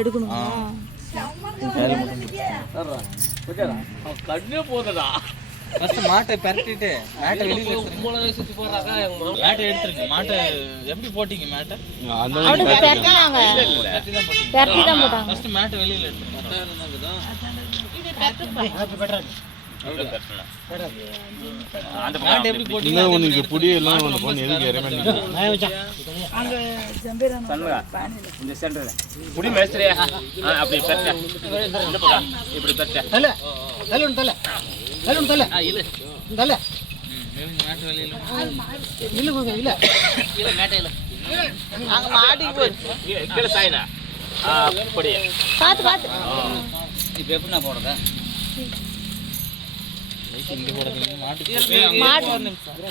எடுக்கணுமா? கண்ணே போதடா. ஃபர்ஸ்ட் மாட்டை பரட்டிட்டு மாட்டை வெளியில சுத்தி போறாங்க. மாட்டை எடுத்துருங்க. மாட்டை எப்படி போட்டீங்க? மாட்டை அப்படியே பரட்டினாங்க. பரட்டி தான் போட்டாங்க. ஃபர்ஸ்ட் மாட்டை வெளியில எடுத்துருங்க. அந்த மாட்டை எப்படி போட்டீங்க? உனக்கு புடி எல்லாம் வந்து பண்ணி எதுக்கு இறங்க அங்க ஜம்பீரான இந்த சென்டர்ல புடி மேஸ்திரியா அப்படி பரட்ட. இந்த பக்கம் இப்படி பரட்ட. தல தல தல தல தல இல்ல தல மாட்டை வெளியில இல்ல போங்க இல்ல இல்ல மேட்டையில அங்க மாடி போய் கீழ சாய்னா அப்படி பாத்து பாத்து. இப்போ எப்படி நான் போறதா? இங்க போடுறீங்க.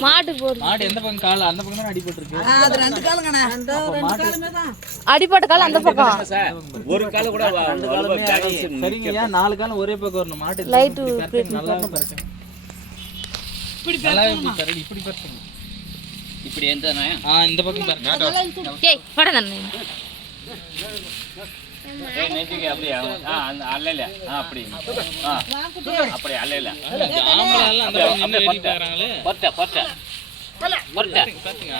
மாட்டு போடு. மாடு எந்த பக்கம் கால்? அந்த பக்கம் தான் அடிபட்டு இருக்கு. அது ரெண்டு காலுங்கண்ணா. ரெண்டு காலுமே தான். அடிபட்ட கால் அந்த பக்கம். ஒரு கால கூட சரிங்க. ஏன் 4 காலம் ஒரே பக்கம் வரணும்? மாட்டு லைட் நல்லா பரட்டுங்க. இப்படி பரட்டுங்க. இப்படி பரட்டுங்க. இப்படி எந்தனா இந்த பக்கம் பரட்டுங்க. ஏய் பட நான் நேத்திக்கு அப்படியே அந்த அல்லல அப்படி அப்படி அல்லல ஜாமல எல்லாம் அந்த பக்கம் நின்னு வெட்டிட்டு வராங்களே. பரட்ட பரட்ட தல பரட்ட பாத்தீங்க.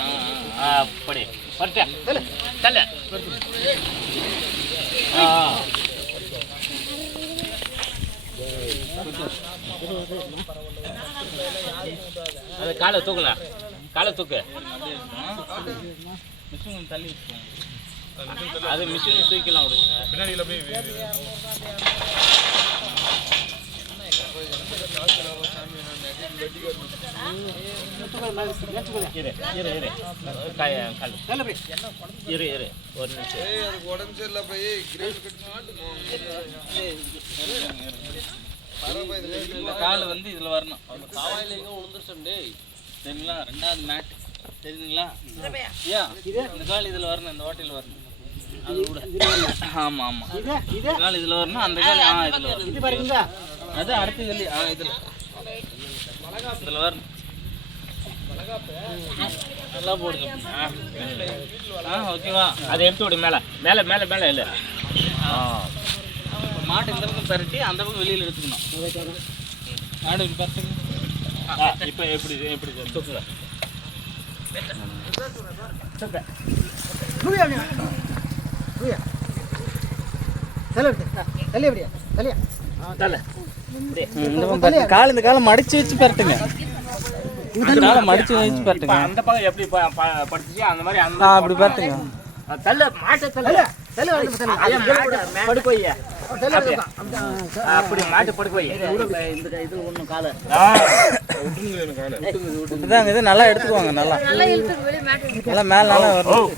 அப்படி பரட்ட தல தல அது காலை தூக்கல. காலை தூக்கு. மிஷின் தள்ளி வச்சுக்கோங்க. அது மிஷின் தூக்கலாம் விடுங்க. பின்னாடியில போய் இரு ஒரு நிமிஷம். உடம்பு சரியில்லை போய் கால் வந்து இதுல வரணும். காவாயில எங்க விழுந்துருச்சு சரிங்களா? 2வது மேட் தெரியுங்களா? இந்த கால் இதுல வரணும். இந்த ஓட்டையில வரணும். அது கூட ஆமா ஆமா. இந்த கால் இதுல வரணும். அந்த கால் இதுல வரணும். இது பாருங்க. அது அடுத்து இதுல இதுல வரணும். நல்லா போடுங்க. ஓகேவா? அதை எடுத்து விடு. மேல மேல மேல மேல இல்ல. மாட்டு இந்த பக்கம் பரட்டி அந்த பக்கம் வெளியில எடுத்துக்கணும். மாடு இப்படி பரட்டுங்க. இப்போ எப்படி எப்படி தூக்குங்க. குவியா குவியா தல தல எப்படியா தலையா தல இந்த பக்கம் பரட்டு. கால் இந்த காலை மடிச்சு வச்சு பரட்டுங்க. இந்த காலை மடிச்சு வச்சு பரட்டுங்க. அந்த பக்கம் எப்படி படுத்துச்சு அந்த மாதிரி அந்த அப்படி பரட்டுங்க. தள்ள மாட்ட தள்ள தல படுக்கோய்யா. அப்படி மாட்டு படுக்கோய். இந்த இது ஒண்ணு கால இதுதாங்க. இது நல்லா எடுத்துக்குவாங்க. நல்லா நல்லா மேல நல்லா வரும்.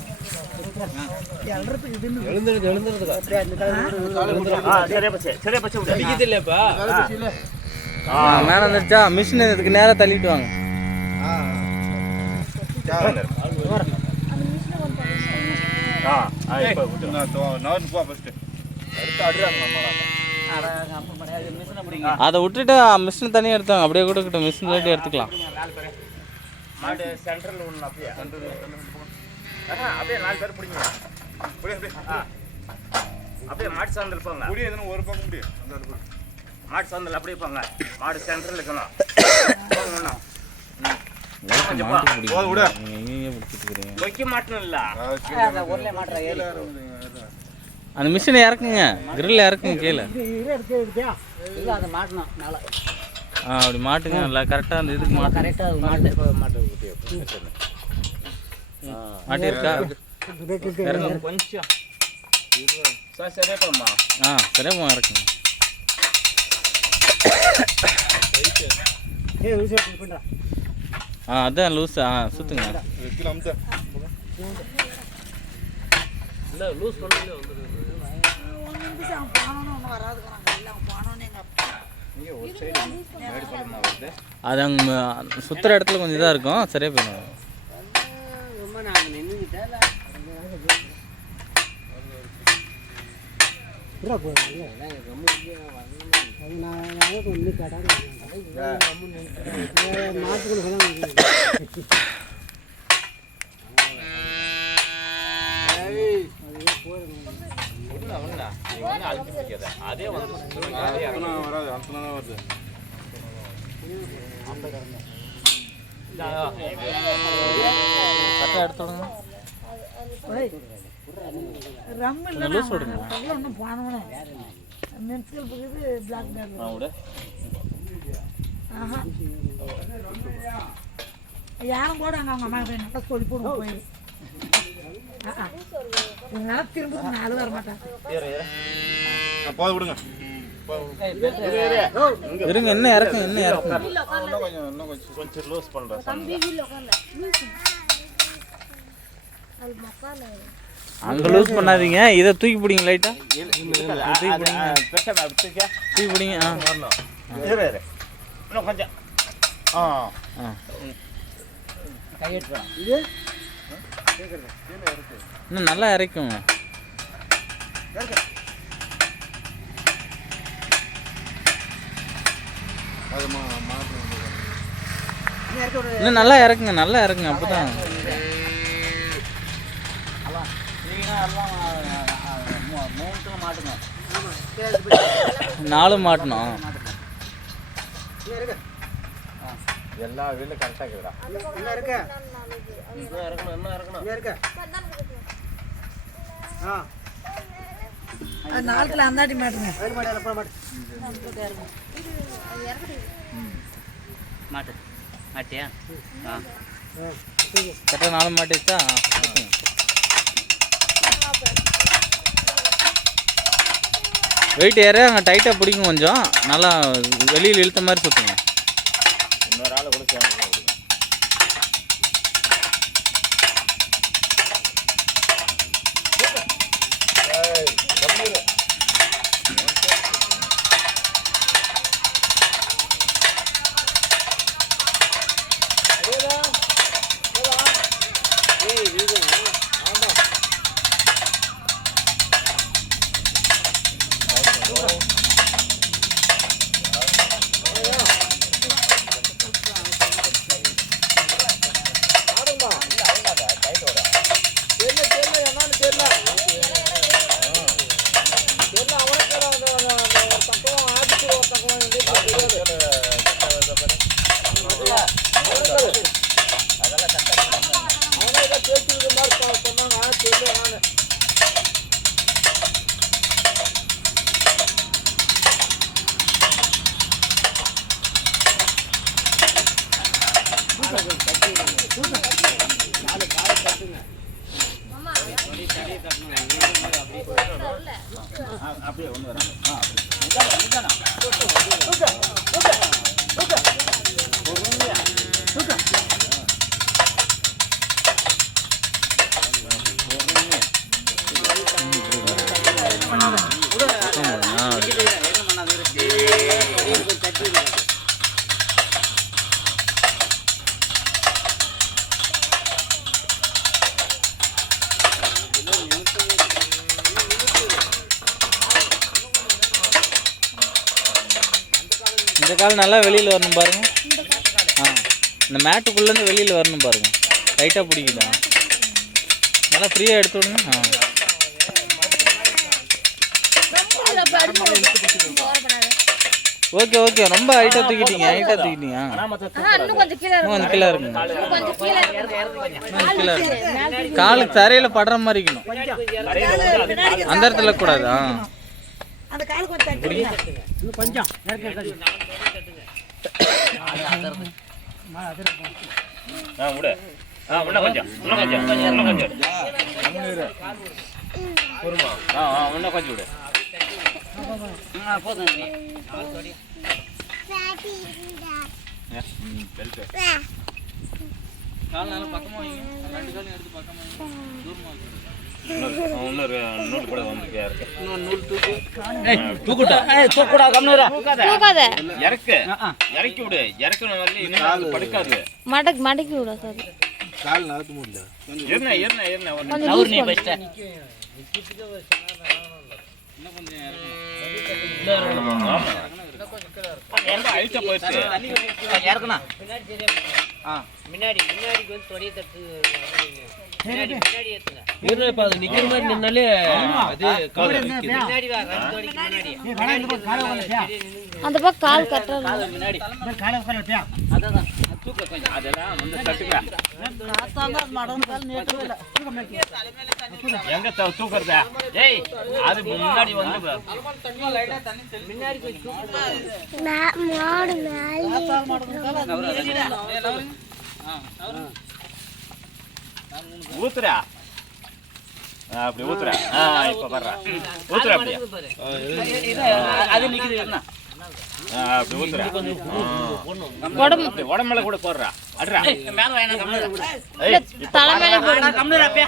சரியா பச்சை அடிக்குது இல்லப்பா. மேல வந்துருச்சா? மிஷின் இதுக்கு நேரா தள்ளிட்டு வாங்க. அதை விட்டுட்டு மிஷின் தனியாக எடுத்தாங்க. அப்படியே கூட கிட்ட மிஷின் தட்டி எடுத்துக்கலாம். மாடு சென்ட்ரல் ஒண்ணு அப்படியே அப்படியே 4 பேர் பிடிங்க. அப்படியே மாட்டு சாந்தல் போங்க. ஒரு பக்கம் முடியும். மாட்டு சாந்தல் அப்படியே போங்க. மாடு சென்ட்ரல் இருக்கணும். வைக்க மாட்டணும் இல்ல. அந்த மிஷினை இறக்குங்க. கிரில் இறக்குங்க கீழே. அப்படி மாட்டுங்க. நல்லா கரெக்டாக அந்த இதுக்கு மாட்டு. மாட்டி இருக்கா? கொஞ்சம் சரியா போமா. சரியா போங்க. இறக்குங்க. அதான் லூஸ். சுத்துங்க. லூஸ் பண்ணல அது அங்கே சுற்றுற இடத்துல கொஞ்சம் இதாக இருக்கும். சரியா போயிடும். ஒண்ணுடா நீ ஒண்ணு அழுத்தி பிடிக்காத அதே வந்து வராது அந்தனா தான் வருது கரெக்டா எடுத்துடுங்க ரம் இல்ல லூஸ் விடுங்க ஒன்றும் போனவனே மென்ஸ்கல் புகுது பிளாக் பேக் விட ஆஹா யாரும் கூட அங்கே அவங்க அம்மா நல்லா சொல்லி போடுவோம் போய் இதனால திரும்ப 4 வர மாட்டாங்க போய் விடுங்க இருங்க என்ன இறக்கும் என்ன இறக்கும் கொஞ்சம் லூஸ் பண்றேன் அங்க லூஸ் பண்ணாதீங்க இதை தூக்கி பிடிங்க லைட்டா பெருசா தூக்கி தூக்கி பிடிங்க இன்னும் கொஞ்சம் இன்னும் நல்லா இறக்கும் இன்னும் நல்லா இறக்குங்க நல்லா இறக்குங்க அப்பதான் 4 மாட்டணும் எல்லா வீட்லயும் கரெக்டா இருக்குடா நாளுக்குள்ள அந்தாட்டி மாட்டுங்க மாட்டு மாட்டியா கரெக்டாக 4 மாட்டிச்சா வெயிட் ஏற அங்கே டைட்டாக பிடிக்கும் கொஞ்சம் நல்லா வெளியில் இழுத்த மாதிரி சுற்றுங்க இன்னொரு ஆள் கூட சேர்ந்து அப்படியே ஒன்று வராங்க இந்த கால் நல்லா வெளியில் வரணும் பாருங்க இந்த மேட்டுக்குள்ளேருந்து வெளியில் வரணும் பாருங்க டைட்டாக பிடிக்குதா நல்லா ஃப்ரீயாக எடுத்து விடுங்க ஓகே ஓகே ரொம்ப ஹைட்டாக தூக்கிட்டீங்க இன்னும் கொஞ்சம் கீழே இருக்குங்க கீழே இருக்கு காலுக்கு தரையில் படுற மாதிரி இருக்கணும் அந்த இடத்துல கூடாதா அந்த கால் கொஞ்சம் கொஞ்சம் விடு இன்னும் கொஞ்சம் இன்னும் கொஞ்சம் விடு போதும் கால் நல்லா பக்கமாக வைங்க 2 காலையும் எடுத்து பக்கமாக வைங்க தூரமாக இன்னொரு நூல் கூட வந்துருக்கா இருக்கு இறக்கி விடு இறக்கணும் வரல இன்னும் படுக்காது மடக்கி விட சார் கால் நடக்க முடியல நீ பெஸ்ட் இன்னும் கொஞ்சம் ரொம்ப ஹைட்டா போயிடுச்சு இறக்கணும் முன்னாடி வந்து தொடைய தட்டு முன்னாடி ஏத்துங்க. இரு இப்ப அது நிக்கிற மாதிரி நின்னாலே அது கால் நிக்குது. முன்னாடி வா ரெண்டு தொடைக்கு முன்னாடி. அந்த பக்கம் கால் கட்டற கால முன்னாடி. கால உட்கார்ந்தியா? அதான் தூக்க கொஞ்சம். அதெல்லாம் வந்து தட்டுங்க. காத்தாங்க மடம் கால் நேட்டவே இல்ல. எங்க தூக்குறதா? ஏய் அது முன்னாடி வந்து தண்ணி லைட்டா தண்ணி தெளி. முன்னாடி கொஞ்சம் தூக்கு. மாடு மேல காத்தாங்க மடம் கால் ஊத்துறா. அப்படி ஊத்துறா. இப்ப வர்றா. ஊத்துறா அப்படியே. அது நிக்குது என்ன? அப்படி ஊத்துறா. உடம்புல கூட போடுறா. அட்றா. மேல வேணா கம்முனு. ஏய் தலை மேல போடு. கம்முனு அப்பே.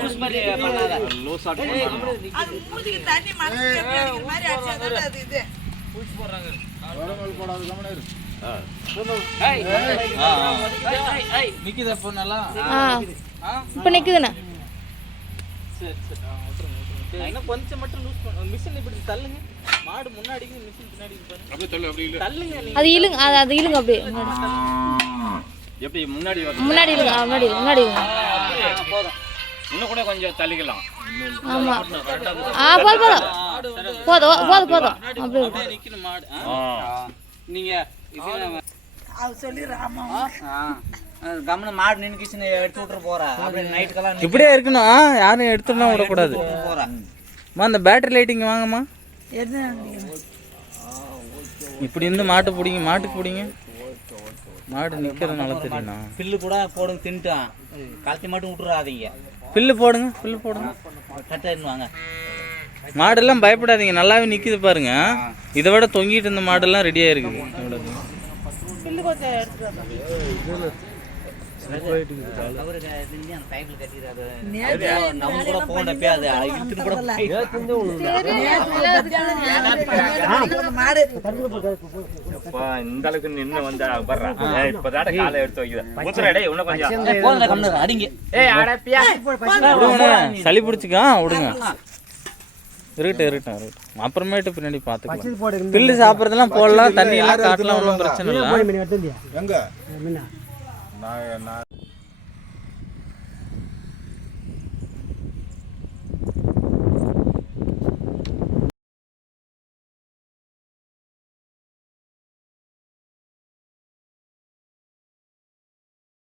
லூஸ் மாதிரி பண்ணாத. லூஸ் ஆட் பண்ணா. அது மூஞ்சிக்கு தண்ணி மனசுக்கு அடிக்கிற மாதிரி அடிச்சாதானே அது இது. பூச்சி போறாங்க. வரவங்க போடாத கமன இரு. நிக்குது அப்போ நல்லா. இப்ப நிக்குதுண்ணா. சரி இன்னும் கொஞ்சம் மட்டும் லூஸ் பண்ணு. மிஷின் இப்படி தள்ளுங்க. மாடு முன்னாடிக்கு மிஷின் பின்னாடி பாருங்க. அப்படியே தள்ளு அப்படியே இல்ல. தள்ளுங்க நீங்க. அது இழுங்க அது இழுங்க அப்படியே எப்படி முன்னாடி முன்னாடி இழுங்க முன்னாடி இழுங்க. போதும். இன்னும் கூட கொஞ்சம் தள்ளிக்கலாம். ஆமா போதும் அப்படியே அப்படியே நிக்கணும் மாடு. நீங்க இது அது சொல்லி ராமா கம்முனு மாடு நின்னுக்கிச்சுன்னு எடுத்து விட்டுற போறா. அப்படியே நைட்டுக்கெல்லாம் இப்படியே இருக்கணும். யாரும் எடுத்துலாம் விடக்கூடாது. போறா. அந்த பேட்டரி லைட்டிங் வாங்கம்மா. என்ன இப்படி இருந்து மாட்டு பிடிங்க. மாட்டுக்கு பிடிங்க. மாடு நிக்கிறதுனால தெரியுமா? பில்லு கூட போடுங்க தின்ட்டான். கழட்டி மட்டும் விட்டுறாதீங்க. பில்லு போடுங்க. பில்லு போடுங்க. கட்டாயின்னு வாங்க. மாடெல்லாம் பயப்படாதீங்க. நல்லாவே நிக்குது பாருங்க. இதை விட தொங்கிட்டு இருந்த மாடெல்லாம் ரெடியா இருக்குது. அவரு அந்த பைப்ல கட்டிடுறாரு. நம்ம கூட போனப்பே அது இழுத்துட்டு கூட மாடு இந்த அளவுக்கு நின்னு வந்தா வர்றா. இப்பதாட காலை எடுத்து வைக்கிறேன். ஊத்துறா டேய் இன்னும் கொஞ்சம். போதும் கம்முனு அடிங்க. ஏய் அடப்பியா. சளி பிடிச்சிக்கா விடுங்க. இருக்கட்டும். அப்புறமேட்டு பின்னாடி பாத்துக்கலாம். பில்லு சாப்பிட்றதெல்லாம் போடலாம். தண்ணி எல்லாம் காட்டலாம். ஒன்றும் பிரச்சனை இல்லை. எங்க நான்